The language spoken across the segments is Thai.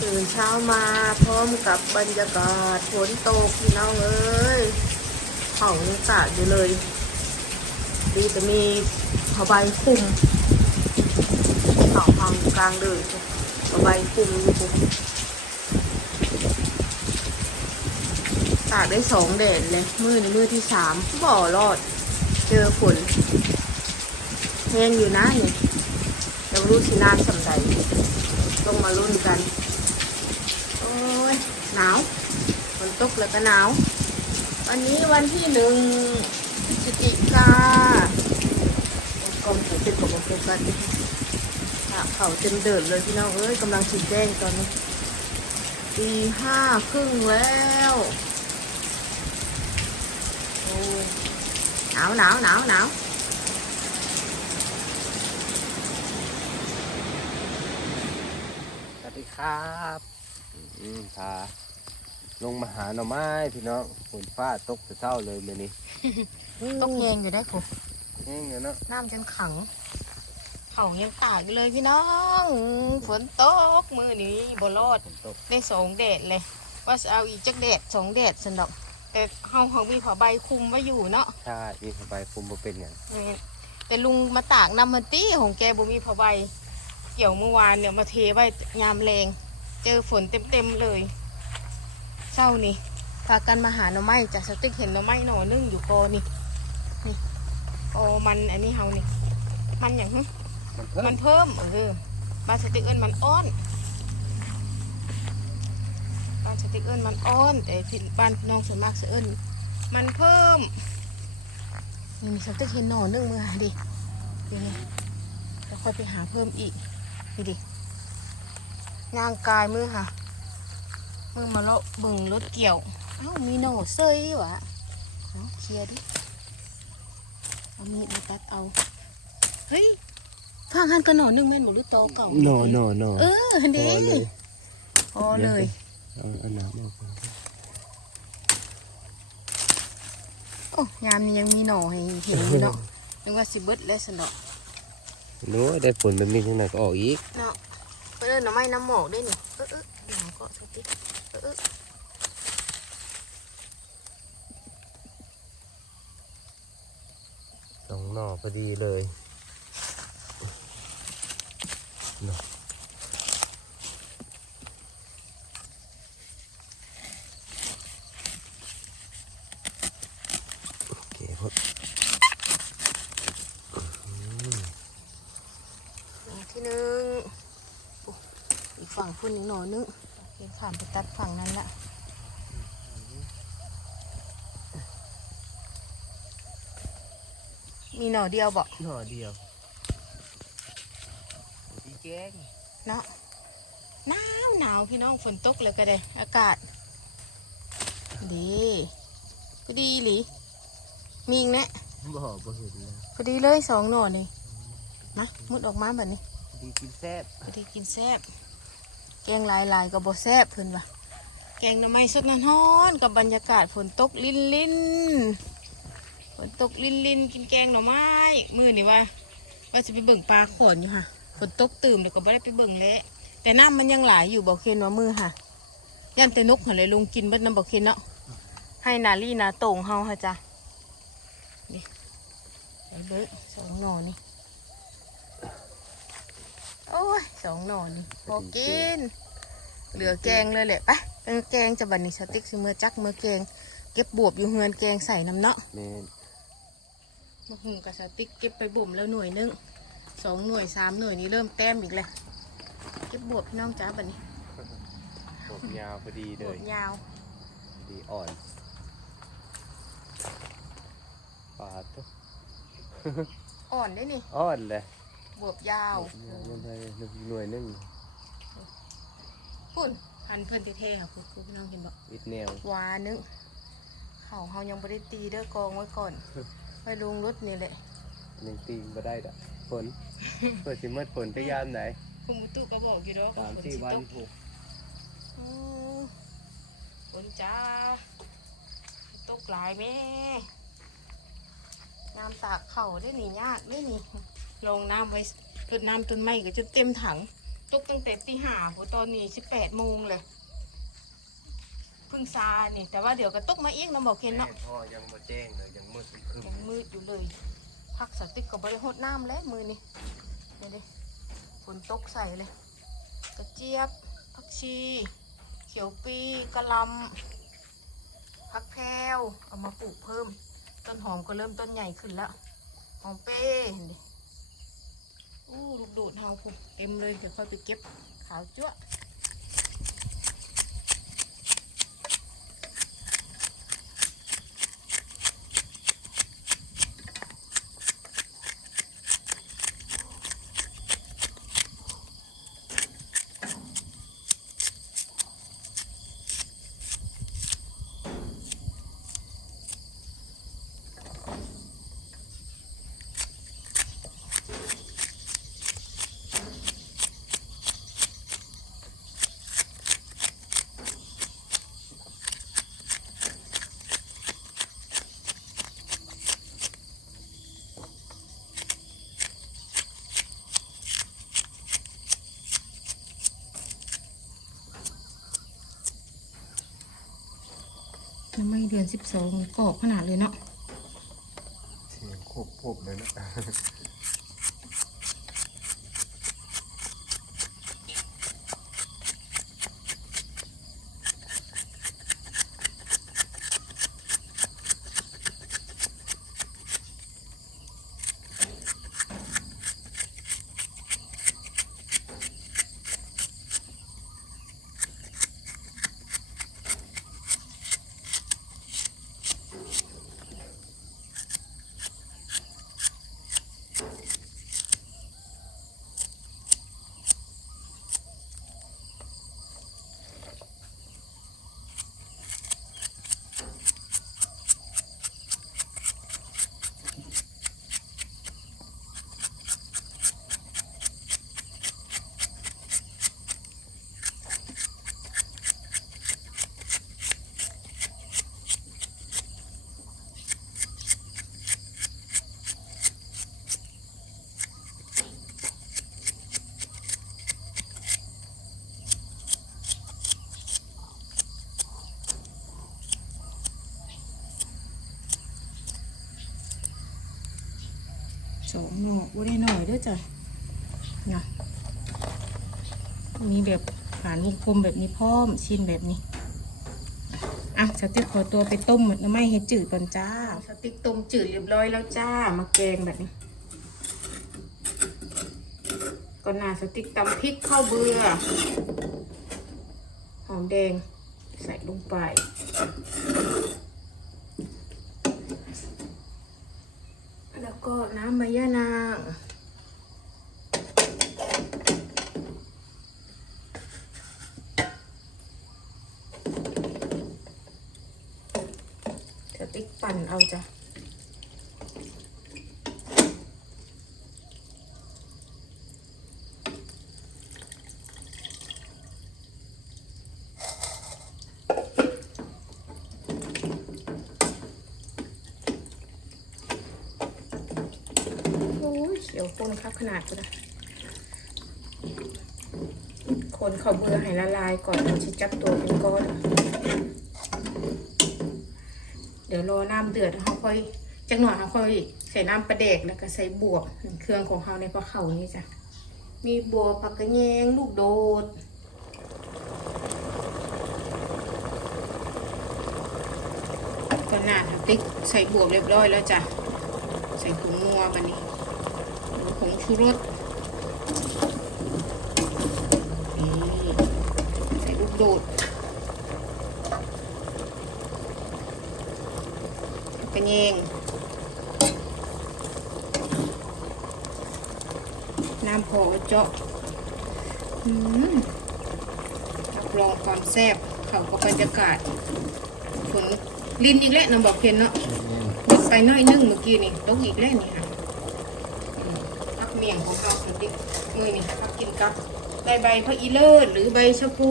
ตื่นเช้ามาพร้อมกับบรรยากาศฝนตกพี่น้องเอ้ยเขายังตากอยู่เลย ดีแต่มีผ้าใบคลุมเขาพังกลางเดือผ้าใบคลุมอยู่ตากได้สองแดดเลยมือในมือที่สามบ่อรอด เจอฝนแห้งอยู่นะนี่เดี๋ยวรู้สินานสำใดต้องมาลุ้นกัน ยหนาวฝนตกแล้วก็หนาว วันนี้วันที่หนึ่งพฤศจิกากองถือเป็นของโฟกัสเขาเต็มเดินเลยพี่น้องเอ้ยกำลังฉีดแจ้งตอนนี้ตีห้าครึ่งแล้วโอ้หนาวหนาวหนาวหนาวสวัสดีครับ พาลงมาหาหน่อไม้พี่น้องฝนฟ้าตกแต่เช้าเลยมื้อนี้ตกเย็นอยู่ได้ครูแห้งอยู่เนาะน้ำจนขังเขายังตากอยู่เลยพี่น้องฝนตกมือนี้บรอดฝนตกได้สองแดดเลย ว่าจะเอาอีกจักแดดสองแดดสันดอก แต่เฮาเฮามีผ้าใบคลุมไว้อยู่เนาะใช่มีสบายคุมบ่เป็นหยังแม่นแต่ลุงมาตากน้ำมันตี้ของแกบ่มีผ้าใบเกี่ยวเมื่อวานเนี่ยมาเทไว้ยามแรง เจอฝนเต็มๆเลยเศร้านี่พากันมาหาหน่อไม้จากสติ๊กเห็นหน่อไม้หน่อนึ่งอยู่กอนี่นี่กอมันอันนี้เฮานี่ มันอย่างหึมันเพิ่มันนเพิ่มเออบ้านสติ๊กเอิญมันอ้อนบ้านสติ๊กเอิญมันอ้อนแต่ที่บ้านน้องส่วนมากจะเอิญมันเพิ่มนี่มีสติ๊กเห็นหน่อนึ่งมือหาดิเดี๋ยวนี้แล้วค่อยไปหาเพิ่มอีกนี่ดิ ย่างกายมือค่ะ มือมาเลาะเบึงรถเกี่ยว เอ้ามีหน่อเซยวะเอาเคลียร์ดิ เอามีดมาตัดเอา เฮ้ยฟางหันกระหน่อหนึ่งแม่นบอกหรือตอเก่าหน่อหน่อหน่อเออหันพเด้อเลยพอเลยเอาอันน้ำออกก่อนโอ้ยามนี้ยังมีหน่อให้เห็นอยู่เนาะยังว่าสิเบิดแล้วสนอกหนูได้ฝนแบบนี้ข้างในก็ออกอีกเนาะไปเดิน หน่อไม้น้ำหมอกด้วยนี่เออเออหนาวก็สุดิเออเออสองหน่อพอดีเลยหน่อที่หนึ่ง อีกฝั่งพุ่นอีกหน่อนึงโอเคผ่านไปตัดฝั่งนั้นละมีหน่อเดียวบอกหน่อเดียวดีแกงเนาะหนาวหนาวพี่น้องฝนตกเลยก็ได้ อากาศ ดีก็ดีหลีมีอีกนะบ่บ่เห็นเลยพอดีเลยสองหน่อนี่นะมุดออกมาแบบนี้ดีกินแซ่บพอดีกินแซ่บแกงหลายลายๆกับบแซ่บเพิ่นว่ะแกงหน้ำไม้สดน้ำฮ้อนกับบรรยากาศฝนตกลินลินฝนตกลินลินกินแกงหน่อไม้มือนี่ว่าว่าจะไปเบิ่งปลาขอนอยู่ค่ะฝนตกตื่มเดี๋ยวก็ไม่ได้ไปเบิ่งแล้วแต่น้ำมันยังหลายอยู่บอกเคนว่ามือค่ะย่านแต่นกหันเลยลุงกินเบิดน้ำบอกเคนเนาะให้นาลี่นาโต่งเฮาค่ะจ้ะนี่เบิดสองหน่อนี่ ยสองหน่อนี่พอกิน เหลือแกงเลยแหละไปเป็นแกงจะบันนี่สติ๊กซิเมื่อจักเมื่อแกง เก็บบวบอยู่เฮือนแกงใส่น้ำเนาะแม่นมาหุงกับสติ๊กเก็บไปบ่มแล้วหน่วยหนึงสองหน่วยสามหน่วยนี้เริ่มแต้มอีกเลยเก็บบวบพี่น้องจ้าบันนี้ผมยาวพอดีบเลวยบยาวดีอ่อนปาดตัวอ่อนได้นี่อ่อนเลย บวบยาวยังไงหน่วยหนึ่งพุ่นพันเพื่อนเท่ๆค่ะคุณคุณพี่น้องเห็นบอกวิดแนววานึงเขาเฮายังไม่ได้ตีเด้อกองไว้ก่อนไปลงรถนี่แหละยังตีมาได้ดอกฝนเปิดสิเมื่อฝนจะยามไหนคุณมุตุก็บอกอยู่แล้วสามสี่วันถูกฝนจ้าตกหลายแม่น้ำตากเข่าได้หนียากได้หนี ลงน้ำไว้รดน้ำต้นไม้ก็จะเต็มถังตกตั้งแต่ตีห้าโหตอนนี้สิบแปดโมงเลยเพิ่งซานี่แต่ว่าเดี๋ยวก็ตกมาอีกน้ำบอกเคนเนาะแม่พ่อยังมาแจ้งเลยยังมืดครึ้มยังมืดอยู่เลยพักสติ๊กกับบริโภคน้ำแล้วมือนี่เดี๋ยวดิฝนตกใส่เลยกระเจี๊ยบผักชี เขียวปีกระหลำผักแพรวเอามาปลูกเพิ่ม ต้นหอมก็เริ่มต้นใหญ่ขึ้นแล้วหอมเป้เห็นดิ อู้ลูกโดดเฮาผูกเต็มเลย เดี๋ยวค่อยไปเก็บขาวจั๊ว ยังไม่เดือนสิบสองกรอบขนาดเลยเนาะเสียงโคบโคบเลยนะ สองหน่ออุ้ได้หน่อยด้วยจ้ะนะมีแบบฐานวงกลมแบบนี้พร้อมชิ้นแบบนี้อะสติ๊กขอตัวไปต้มน้ำไม่ให้จืดก่อนจ้าสติ๊กต้มจืดเรียบร้อยแล้วจ้ามาแกงแบบนี้ก่อนหน้าสติ๊กตำพริกข้าวเบื่อหอมแดงใส่ลงไป แล้ว ก็น้ำมะยานางสติ๊กปั่นเอาจ้ะ โอ้ยเขียวข้นครับขนาดก็ได้คนเขาเบื่อให้ละลายก่อนจะจับตัวเป็นก้อน เดี๋ยวรอน้ำเดือดเขาค่อยจังหน่อยเขาค่อยใส่น้ำปลาเด็กแล้วก็ใส่บวบเครื่องของเขาในปลาเขานี่จ้ะ มีบวบผักกระแยงลูกโดดก็น่าทติ๊กใส่บวบเรียบร้อยแล้วจ้ะ ใส่ผงนัวบันนี้ ผงชูรสนี่ใส่ลูกโดดกระเยงน้ำพอเจาะอืมรับรองความแซ่บเข้ากับบรรยากาศฝนลินอีกแล้วน้ำบอกเพียนเนาะลดไปน้อยนึงเมื่อกี้นี่ตกอีกแล้วนี่ค่ะอืมพัก เมี่ยงของเราสันติมือนี่พักกินกับใบใบพระอีเลิศหรือใบชะพู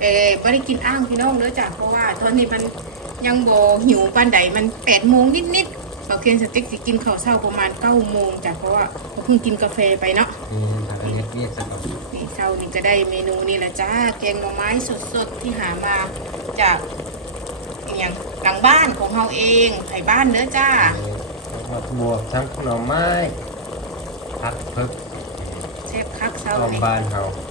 เอ่อไม่ได้กินอ้างพี่น้องเด้อจ้ะเพราะว่าตอนนี้มันยังบ่หิวปานใดมันแปดโมงนิดเราเคนสติ๊กสิกินข้าวเช้าประมาณเก้าโมงจ้ะเพราะว่าเราเพิ่งกินกาแฟไปเนาะนี่ทางเรียกเรียกสักหน่อยนี่เช้านี้ก็ได้เมนูนี้แหละจ้าแกงหน่อไม้สดๆที่หามาจากอหย่างหลังบ้านของเราเองไผ่บ้านเนื้อจ้า มาบวกทั้งหน่อไม้ผักเพิกเชฟคักเช้าลอมนี้บ้านเฮาเ